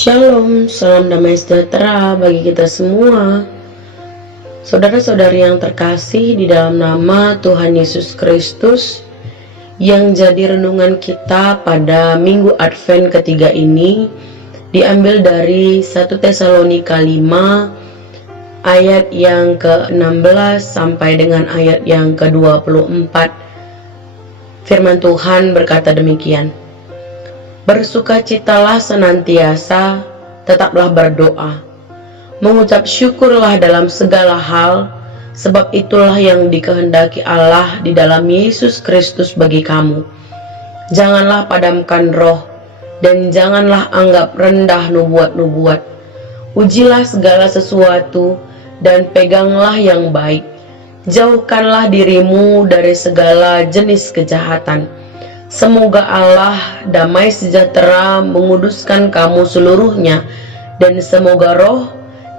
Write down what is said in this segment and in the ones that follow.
Shalom, salam damai sejahtera bagi kita semua. Saudara-saudari yang terkasih di dalam nama Tuhan Yesus Kristus, yang jadi renungan kita pada Minggu Advent ketiga ini diambil dari 1 Tesalonika 5 ayat yang ke-16 sampai dengan ayat yang ke-24. Firman Tuhan berkata demikian: Bersukacitalah senantiasa, tetaplah berdoa. Mengucap syukurlah dalam segala hal, sebab itulah yang dikehendaki Allah di dalam Yesus Kristus bagi kamu. Janganlah padamkan roh, dan janganlah anggap rendah nubuat-nubuat. Ujilah segala sesuatu, dan peganglah yang baik. Jauhkanlah dirimu dari segala jenis kejahatan. Semoga Allah damai sejahtera menguduskan kamu seluruhnya, dan semoga roh,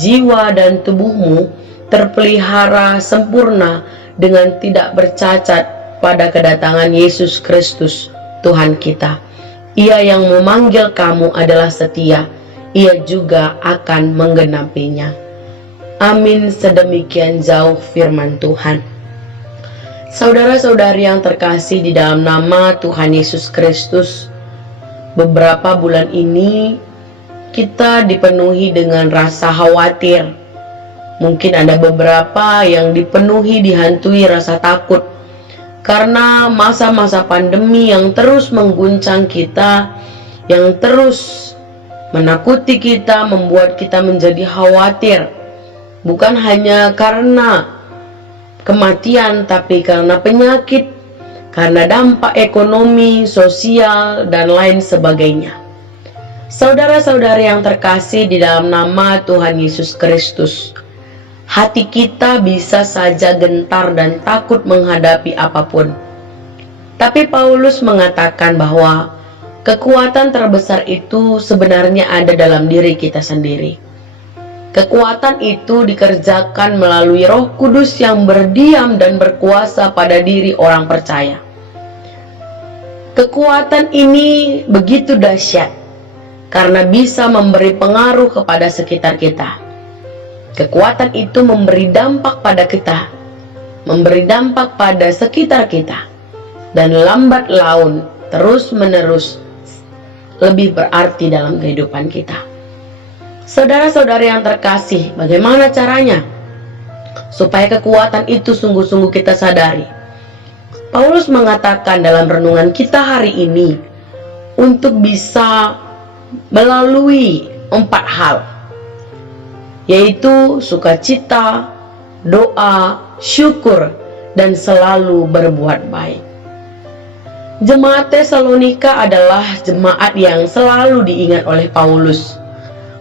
jiwa, dan tubuhmu terpelihara sempurna dengan tidak bercacat pada kedatangan Yesus Kristus Tuhan kita. Ia yang memanggil kamu adalah setia, Ia juga akan menggenapinya. Amin. Sedemikian jauh firman Tuhan. Saudara-saudari yang terkasih di dalam nama Tuhan Yesus Kristus, beberapa bulan ini kita dipenuhi dengan rasa khawatir. Mungkin ada beberapa yang dihantui rasa takut karena masa-masa pandemi yang terus mengguncang kita, yang terus menakuti kita, membuat kita menjadi khawatir. Bukan hanya karena kematian, tapi karena penyakit, karena dampak ekonomi, sosial, dan lain sebagainya. Saudara-saudari yang terkasih di dalam nama Tuhan Yesus Kristus, hati kita bisa saja gentar dan takut menghadapi apapun. Tapi Paulus mengatakan bahwa kekuatan terbesar itu sebenarnya ada dalam diri kita sendiri. Kekuatan itu dikerjakan melalui Roh Kudus yang berdiam dan berkuasa pada diri orang percaya. Kekuatan ini begitu dahsyat karena bisa memberi pengaruh kepada sekitar kita. Kekuatan itu memberi dampak pada kita, memberi dampak pada sekitar kita, dan lambat laun terus-menerus lebih berarti dalam kehidupan kita. Saudara-saudari yang terkasih, bagaimana caranya supaya kekuatan itu sungguh-sungguh kita sadari? Paulus mengatakan dalam renungan kita hari ini untuk bisa melalui 4 hal, yaitu sukacita, doa, syukur, dan selalu berbuat baik. Jemaat Tesalonika adalah jemaat yang selalu diingat oleh Paulus.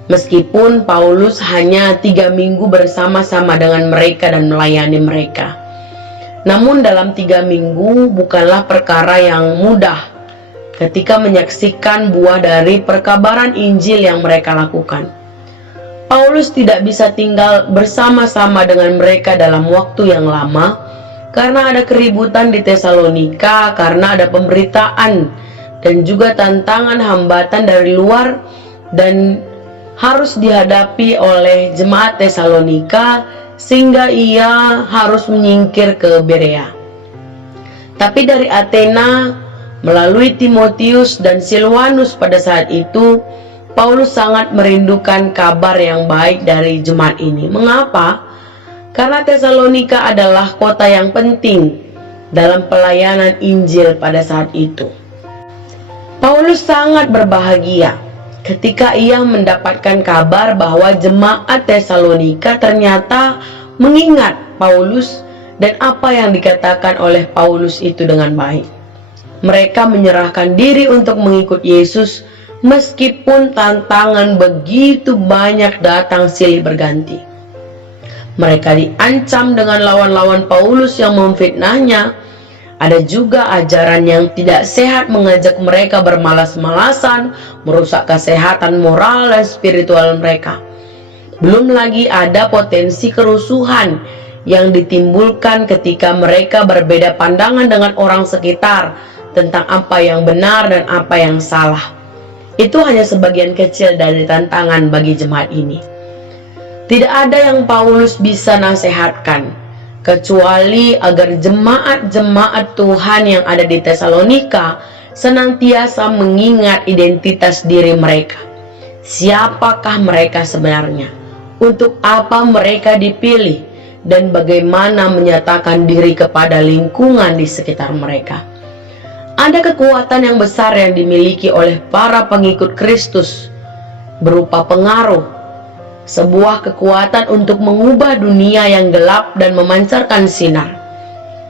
Meskipun Paulus hanya 3 minggu bersama-sama dengan mereka dan melayani mereka. Namun dalam 3 minggu bukanlah perkara yang mudah ketika menyaksikan buah dari perkabaran Injil yang mereka lakukan. Paulus tidak bisa tinggal bersama-sama dengan mereka dalam waktu yang lama karena ada keributan di Tesalonika, karena ada pemberitaan dan juga tantangan hambatan dari luar dan harus dihadapi oleh jemaat Tesalonika, sehingga ia harus menyingkir ke Berea. Tapi dari Athena melalui Timotius dan Silwanus pada saat itu, Paulus sangat merindukan kabar yang baik dari jemaat ini. Mengapa? Karena Tesalonika adalah kota yang penting dalam pelayanan Injil pada saat itu. Paulus sangat berbahagia ketika ia mendapatkan kabar bahwa jemaat Tesalonika ternyata mengingat Paulus dan apa yang dikatakan oleh Paulus itu dengan baik. Mereka menyerahkan diri untuk mengikut Yesus meskipun tantangan begitu banyak datang silih berganti. Mereka diancam dengan lawan-lawan Paulus yang memfitnahnya. Ada juga ajaran yang tidak sehat mengajak mereka bermalas-malasan, merusak kesehatan moral dan spiritual mereka. Belum lagi ada potensi kerusuhan yang ditimbulkan ketika mereka berbeda pandangan dengan orang sekitar tentang apa yang benar dan apa yang salah. Itu hanya sebagian kecil dari tantangan bagi jemaat ini. Tidak ada yang Paulus bisa nasihatkan kecuali agar jemaat-jemaat Tuhan yang ada di Tesalonika senantiasa mengingat identitas diri mereka. Siapakah mereka sebenarnya? Untuk apa mereka dipilih? Dan bagaimana menyatakan diri kepada lingkungan di sekitar mereka? Ada kekuatan yang besar yang dimiliki oleh para pengikut Kristus berupa pengaruh, sebuah kekuatan untuk mengubah dunia yang gelap dan memancarkan sinar.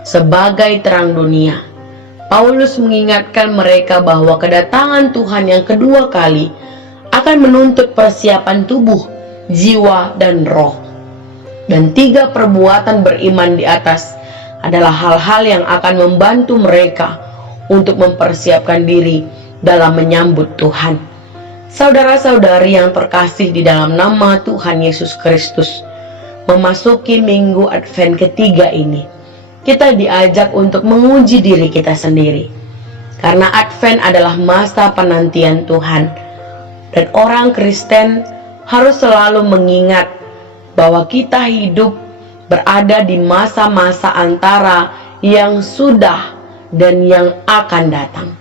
Sebagai terang dunia, Paulus mengingatkan mereka bahwa kedatangan Tuhan yang kedua kali akan menuntut persiapan tubuh, jiwa, dan roh. Dan 3 perbuatan beriman di atas adalah hal-hal yang akan membantu mereka untuk mempersiapkan diri dalam menyambut Tuhan. Saudara-saudari yang terkasih di dalam nama Tuhan Yesus Kristus, memasuki minggu Advent ketiga ini, kita diajak untuk menguji diri kita sendiri. Karena Advent adalah masa penantian Tuhan, dan orang Kristen harus selalu mengingat bahwa kita hidup berada di masa-masa antara yang sudah dan yang akan datang.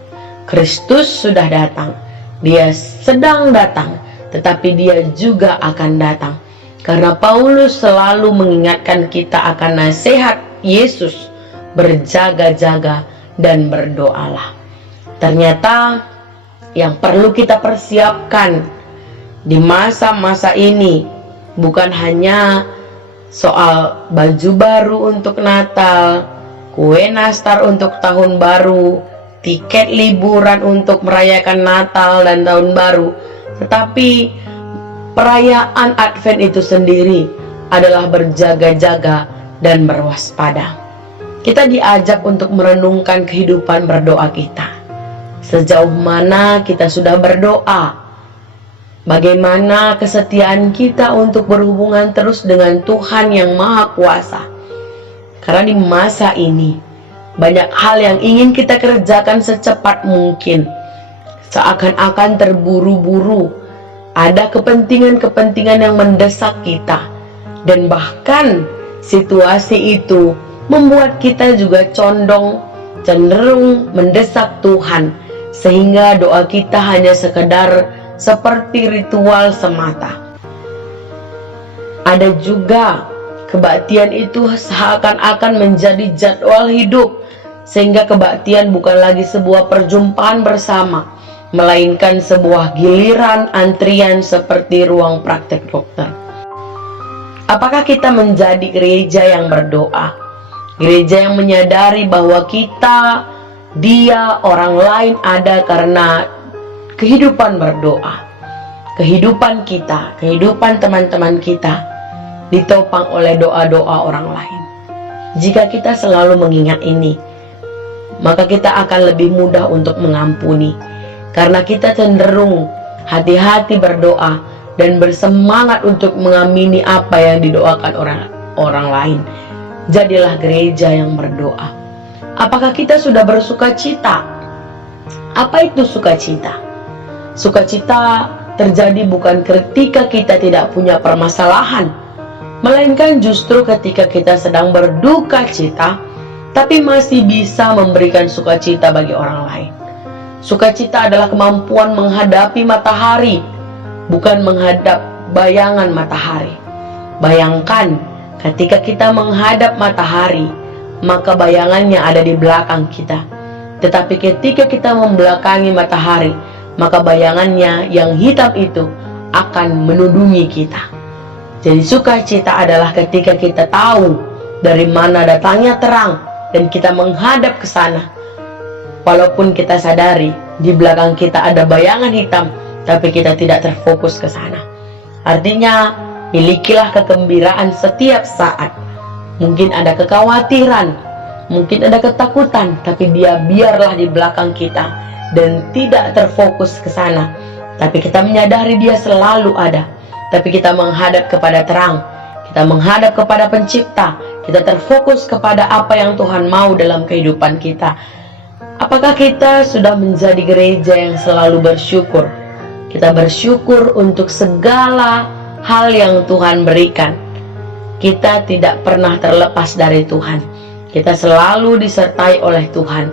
Kristus sudah datang, Dia sedang datang, tetapi Dia juga akan datang. Karena Paulus selalu mengingatkan kita akan nasihat Yesus, berjaga-jaga dan berdoalah. Ternyata yang perlu kita persiapkan di masa-masa ini bukan hanya soal baju baru untuk Natal, kue nastar untuk tahun baru, tiket liburan untuk merayakan Natal dan tahun baru, tetapi perayaan Advent itu sendiri adalah berjaga-jaga dan berwaspada. Kita diajak untuk merenungkan kehidupan berdoa kita. Sejauh mana kita sudah berdoa? Bagaimana kesetiaan kita untuk berhubungan terus dengan Tuhan yang Maha Kuasa? Karena di masa ini banyak hal yang ingin kita kerjakan secepat mungkin, seakan-akan terburu-buru. Ada kepentingan-kepentingan yang mendesak kita, dan bahkan situasi itu membuat kita juga cenderung mendesak Tuhan, sehingga doa kita hanya sekedar seperti ritual semata. Ada juga kebaktian itu seakan-akan menjadi jadwal hidup, sehingga kebaktian bukan lagi sebuah perjumpaan bersama, melainkan sebuah giliran antrian seperti ruang praktek dokter. Apakah kita menjadi gereja yang berdoa? Gereja yang menyadari bahwa kita, dia, orang lain ada karena kehidupan berdoa. Kehidupan kita, kehidupan teman-teman kita ditopang oleh doa-doa orang lain. Jika kita selalu mengingat ini, maka kita akan lebih mudah untuk mengampuni, karena kita cenderung hati-hati berdoa dan bersemangat untuk mengamini apa yang didoakan orang lain. Jadilah gereja yang berdoa. Apakah kita sudah bersukacita? Apa itu sukacita? Sukacita terjadi bukan ketika kita tidak punya permasalahan, melainkan justru ketika kita sedang berduka cita, tapi masih bisa memberikan sukacita bagi orang lain. Sukacita adalah kemampuan menghadapi matahari, bukan menghadap bayangan matahari. Bayangkan, ketika kita menghadap matahari, maka bayangannya ada di belakang kita. Tetapi ketika kita membelakangi matahari, maka bayangannya yang hitam itu akan menudungi kita. Jadi sukacita adalah ketika kita tahu dari mana datangnya terang dan kita menghadap ke sana. Walaupun kita sadari di belakang kita ada bayangan hitam, tapi kita tidak terfokus ke sana. Artinya, milikilah kegembiraan setiap saat. Mungkin ada kekhawatiran, mungkin ada ketakutan, tapi dia biarlah di belakang kita dan tidak terfokus ke sana. Tapi kita menyadari dia selalu ada. Tapi kita menghadap kepada terang, kita menghadap kepada Pencipta, kita terfokus kepada apa yang Tuhan mau dalam kehidupan kita. Apakah kita sudah menjadi gereja yang selalu bersyukur Kita bersyukur untuk segala hal yang Tuhan berikan. Kita tidak pernah terlepas dari Tuhan. Kita selalu disertai oleh Tuhan.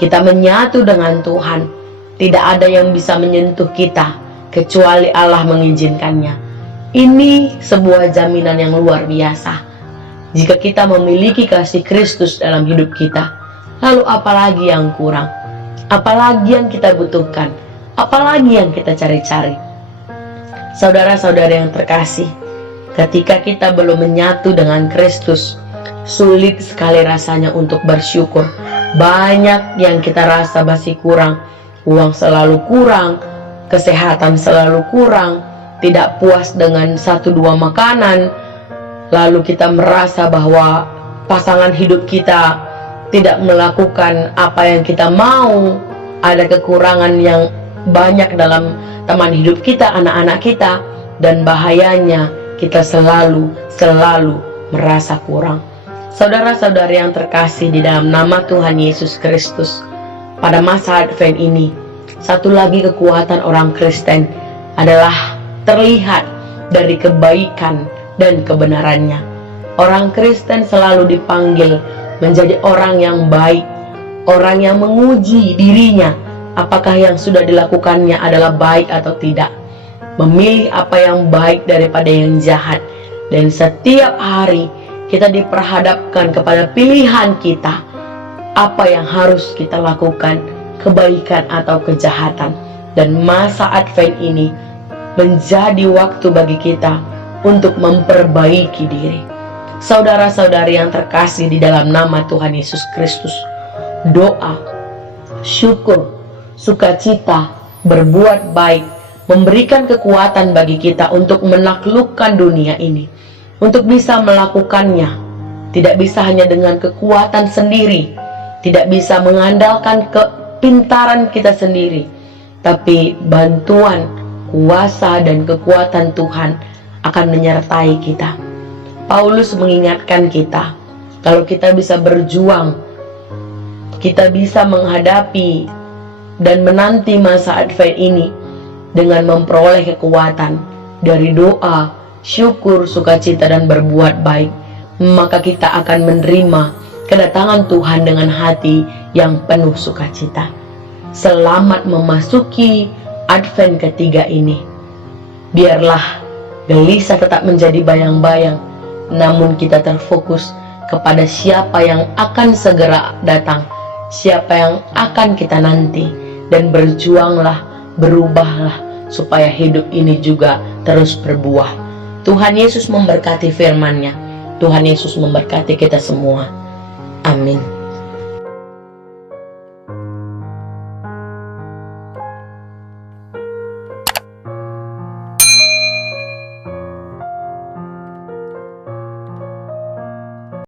Kita menyatu dengan Tuhan. Tidak ada yang bisa menyentuh kita kecuali Allah mengizinkannya. Ini sebuah jaminan yang luar biasa. Jika kita memiliki kasih Kristus dalam hidup kita, lalu apalagi yang kurang? Apalagi yang kita butuhkan? Apalagi yang kita cari-cari? Saudara-saudara yang terkasih, ketika kita belum menyatu dengan Kristus, sulit sekali rasanya untuk bersyukur. Banyak yang kita rasa masih kurang. Uang selalu kurang, kesehatan selalu kurang, tidak puas dengan 1-2 makanan. Lalu kita merasa bahwa pasangan hidup kita tidak melakukan apa yang kita mau. Ada kekurangan yang banyak dalam teman hidup kita, anak-anak kita. Dan bahayanya kita selalu merasa kurang. Saudara-saudari yang terkasih di dalam nama Tuhan Yesus Kristus, pada masa Advent ini, satu lagi kekuatan orang Kristen adalah terlihat dari kebaikan dan kebenarannya. Orang Kristen selalu dipanggil menjadi orang yang baik, orang yang menguji dirinya apakah yang sudah dilakukannya adalah baik atau tidak, memilih apa yang baik daripada yang jahat. Dan setiap hari kita diperhadapkan kepada pilihan kita, apa yang harus kita lakukan, kebaikan atau kejahatan. Dan masa Advent ini menjadi waktu bagi kita untuk memperbaiki diri. Saudara-saudari yang terkasih di dalam nama Tuhan Yesus Kristus, doa, syukur, sukacita, berbuat baik, memberikan kekuatan bagi kita untuk menaklukkan dunia ini, untuk bisa melakukannya. Tidak bisa hanya dengan kekuatan sendiri, tidak bisa mengandalkan kepintaran kita sendiri, tapi bantuan, kuasa, dan kekuatan Tuhan akan menyertai kita. Paulus mengingatkan kita, kalau kita bisa berjuang, kita bisa menghadapi dan menanti masa Advent ini dengan memperoleh kekuatan dari doa, syukur, sukacita, dan berbuat baik, maka kita akan menerima kedatangan Tuhan dengan hati yang penuh sukacita. Selamat memasuki Advent ketiga ini. Biarlah gelisah tetap menjadi bayang-bayang, namun kita terfokus kepada siapa yang akan segera datang, siapa yang akan kita nanti. Dan berjuanglah, berubahlah, supaya hidup ini juga terus berbuah. Tuhan Yesus memberkati firman-Nya. Tuhan Yesus memberkati kita semua. Amin.